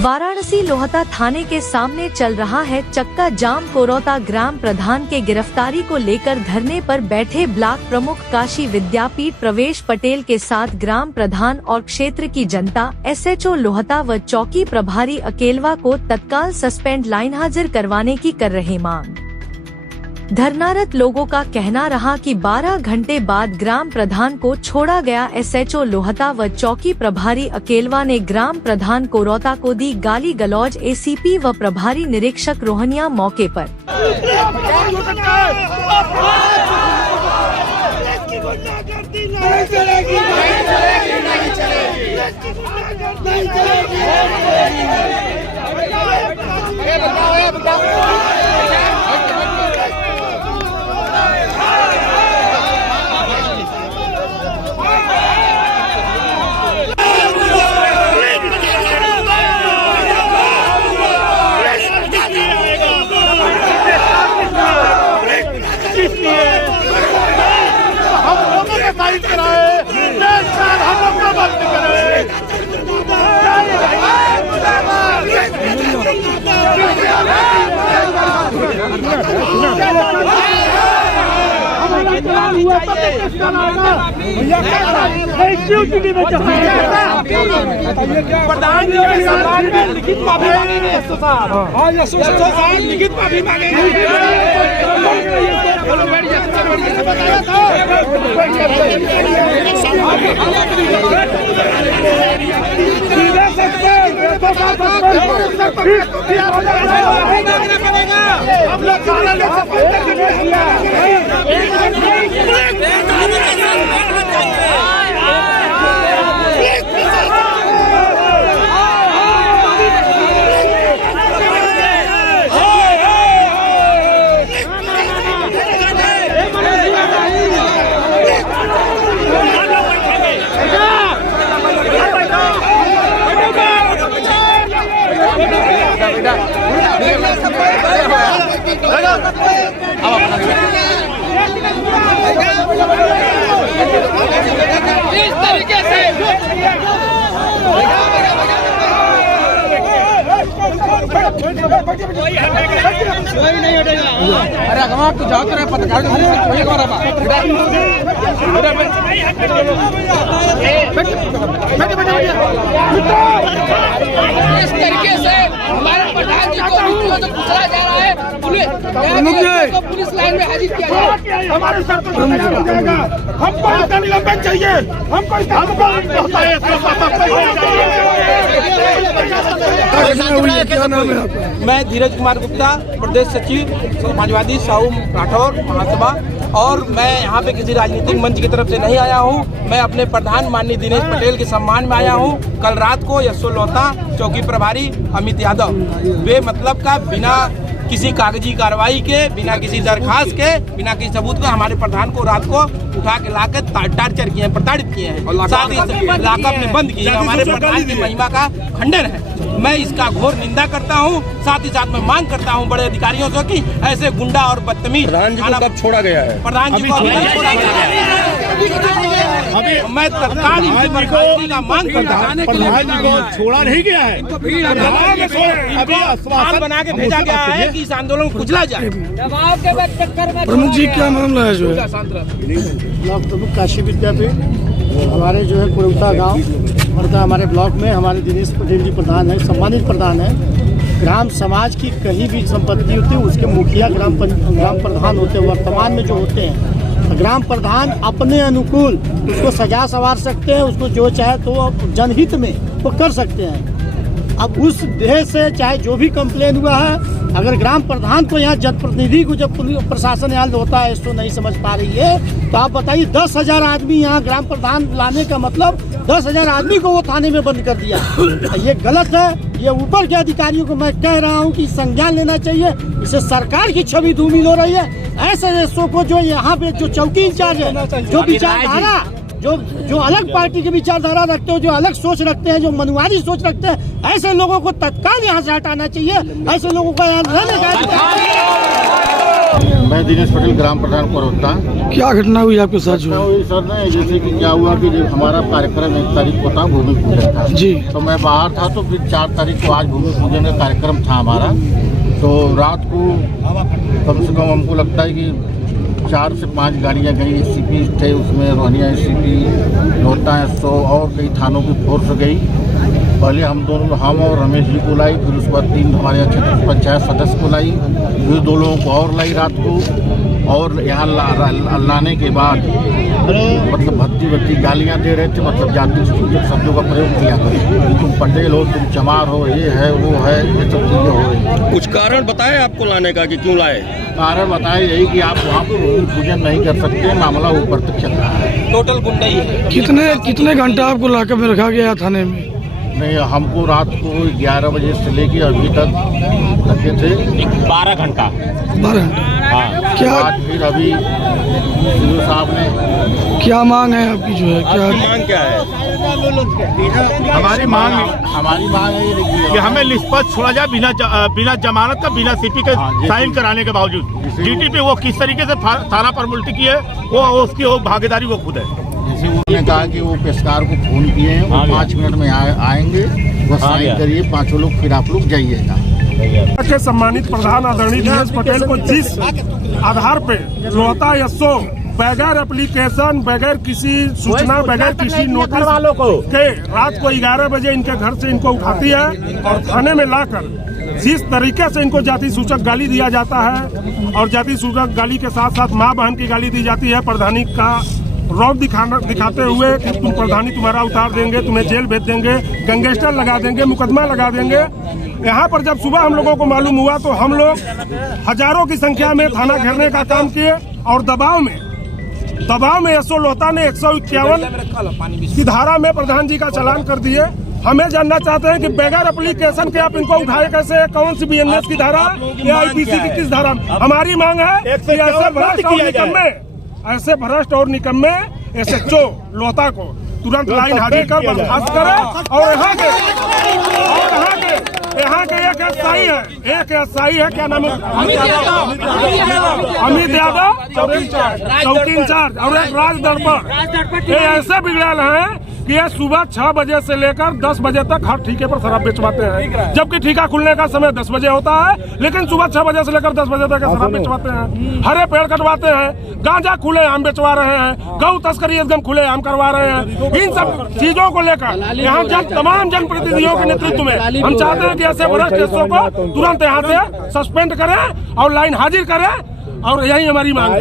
वाराणसी लोहता थाने के सामने चल रहा है चक्का जाम। कोरौता ग्राम प्रधान के गिरफ्तारी को लेकर धरने पर बैठे ब्लॉक प्रमुख काशी विद्यापीठ प्रवेश पटेल के साथ ग्राम प्रधान और क्षेत्र की जनता एसएचओ लोहता व चौकी प्रभारी अकेलवा को तत्काल सस्पेंड लाइन हाजिर करवाने की कर रहे मांग। धरनारत लोगों का कहना रहा कि 12 घंटे बाद ग्राम प्रधान को छोड़ा गया। एसएचओ लोहता व चौकी प्रभारी अकेलवा ने ग्राम प्रधान कोरौता को दी गाली गलौज। एसीपी व प्रभारी निरीक्षक रोहनिया मौके पर। प्रधान जी के सम्मान में लिखित माफी मांगेंगे लिखित माफी मांगेंगे। इस तरीके से कोई नहीं हटेगा। अरे अगवा तू जाओ तो पत्रकार इस तरीके से हमारे प्रधान जी को जो पूछा जा रहा है पुलिस लाइन में हाजिर किया जाए। हमारे सर पर हो जाएगा। हमको इसका निलंबन चाहिए। हमको मैं धीरज कुमार गुप्ता, प्रदेश सचिव समाजवादी साहू राठौर महासभा, और मैं यहाँ पे किसी राजनीतिक मंच की तरफ से नहीं आया हूँ। मैं अपने प्रधान माननीय दिनेश पटेल के सम्मान में आया हूँ। कल रात को एसएचओ लोहता, चौकी प्रभारी अमित यादव बेमतलब का बिना किसी कागजी कार्रवाई के, बिना किसी दरखास्त के, बिना किसी सबूत के हमारे प्रधान को रात को उठा के लाकर टार्चर किए हैं, प्रताड़ित किए हैं, साथ ही लॉकअप में बंद किए हैं। हमारे प्रधान की महिमा का खंडन है। मैं इसका घोर निंदा करता हूं। साथ ही साथ मैं मांग करता हूं बड़े अधिकारियों से कि ऐसे गुंडा और बदतमीज प्रधान जी को कब छोड़ा गया है? प्रधान जी को छोड़ा गया है। मैं तत्काल इनकी बर्खास्तगी का मांग करता हूं। प्रधान जी को छोड़ा नहीं गया है, अभी आश्वासन बना के भेजा गया है कि इस आंदोलन को कुचला जाए। प्रमुख जी क्या मामला है? जो है ब्लॉक प्रमुख काशी विद्यापीठ हमारे जो है कोरौता गांव वर्धा हमारे ब्लॉक में हमारे दिनेश पटेल जी प्रधान है, सम्मानित प्रधान है। ग्राम समाज की कहीं भी संपत्ति होती है उसके मुखिया ग्राम प्रधान होते हैं। वर्तमान में जो होते हैं ग्राम प्रधान अपने अनुकूल उसको सजा संवार सकते हैं, उसको जो चाहे तो जनहित में वो कर सकते हैं। अब उस देह से चाहे जो भी कंप्लेन हुआ है, अगर ग्राम प्रधान को यहाँ जनप्रतिनिधि को जब प्रशासन यहाँ होता है इसको नहीं समझ पा रही है, तो आप बताइए 10,000 आदमी यहाँ ग्राम प्रधान लाने का मतलब 10,000 आदमी को वो थाने में बंद कर दिया। ये गलत है। ये ऊपर के अधिकारियों को मैं कह रहा हूँ कि संज्ञान लेना चाहिए। इससे सरकार की छवि धूमिल हो रही है। ऐसे देशों को जो यहाँ पे जो चौकी इंचार्ज है, जो विचारधारा जो अलग पार्टी की विचारधारा रखते हो, जो अलग सोच रखते हैं, जो मनुवादी सोच रखते हैं, ऐसे लोगों को तत्काल यहाँ से हटाना चाहिए। ऐसे लोगों का यहाँ रहने का मैं दिनेश पटेल, ग्राम प्रधान कोरौता। क्या घटना हुई आपके साथ जो है? सर ने जैसे कि क्या हुआ कि जब हमारा कार्यक्रम 1 तारीख को था, भूमि पूजन था जी, तो मैं बाहर था, तो फिर 4 तारीख को आज भूमि पूजन का कार्यक्रम था हमारा। तो रात को कम से कम हमको लगता है कि 4 से 5 गाड़ियाँ गई। एससीपी थे उसमें, रोहनिया एससीपी, लोहता SO और कई थानों की फोर्स गई। पहले हम और रमेश जी को लाई, फिर उसके बाद 3 हमारे यहाँ क्षेत्र पंचायत सदस्य को लाई, फिर 2 लोगों को और लाई रात को। और यहाँ लाने के बाद मतलब भद्दी गालियाँ दे रहे थे, मतलब जाति शब्दों का प्रयोग किया। तुम पटेल हो, तुम चमार हो, ये है वो है, ये सब चीज़ें हो रही। कुछ कारण बताए आपको लाने का कि क्यों लाए? कारण बताए यही कि आप वहाँ पर भूमि पूजन नहीं कर सकते, मामला ऊपर तक चल रहा है। टोटल गुंडा ही है। कितने घंटा आपको लाकर में रखा गया थाने में? नहीं, हमको रात को 11 बजे से लेके अभी तक रखे थे 12 घंटा। 12 घंटा। हाँ, क्या फिर अभी सीओ साहब ने क्या मांग है आपकी जो है? क्या मांग क्या है? हमारी मांग है कि हमें निष्पक्ष छोड़ा जाए, बिना जमानत का, बिना सीपी के साइन कराने के बावजूद। डीटीपी वो किस तरीके से थाना पर मुल्टी की है, वो उसकी वो भागीदारी वो खुद है। जैसे उन्होंने कहा कि वो पेशकार को फोन किए हैं, वो 5 मिनट में आएंगे, वो साइन करिए 5 लोग, फिर आप लोग जाइएगा। के सम्मानित प्रधान आदरणीय दिनेश पटेल को जिस आधार पे लोहता SO बगैर एप्लीकेशन, बगैर किसी सूचना, बगैर किसी नोटिस के रात को 11 बजे इनके घर से इनको उठाती है और थाने में लाकर जिस तरीके से इनको जाति सूचक गाली दिया जाता है, और जाति सूचक गाली के साथ साथ माँ बहन की गाली दी जाती है, प्रधानी का रौब दिखाते हुए कि तुम प्रधानी तुम्हारा उतार देंगे, तुम्हें जेल भेज देंगे, गैंगस्टर लगा देंगे, मुकदमा लगा देंगे। यहाँ पर जब सुबह हम लोगों को मालूम हुआ तो हम लोग हजारों की संख्या में थाना घेरने का काम किए और दबाव में SO लोहता ने 151 की धारा में प्रधान जी का चालान कर दिए। हमें जानना चाहते हैं कि बगैर एप्लीकेशन के आप इनको उठाए कैसे? कौन सी BNS की धारा या IPC की किस धारा? हमारी मांग है कि ऐसे भ्रष्ट और निकम्मे SHO लोहता को तुरंत लाइन हाजिर कर बर्खास्त करे। और यहाँ के एक SI है, क्या नाम है? अमित यादव, चौकी इंचार्ज, और एक राज दर्पण। ये ऐसे बिगड़ल हैं कि ये सुबह 6 बजे से लेकर 10 बजे तक हर ठेके पर शराब बेचवाते हैं, जबकि ठेका खुलने का समय 10 बजे होता है, लेकिन सुबह 6 बजे से लेकर 10 बजे तक शराब बेचवाते हैं। हरे पेड़ कटवाते हैं, गांजा खुले आम बेचवा रहे हैं, गौ तस्करी एकदम खुले आम करवा रहे हैं। इन सब चीजों को लेकर यहाँ तमाम जनप्रतिनिधियों के नेतृत्व में हम चाहते हैं कि ऐसे भ्रष्ट SO को तुरंत यहाँ से सस्पेंड करें और लाइन हाजिर करें, और यही हमारी मांग है।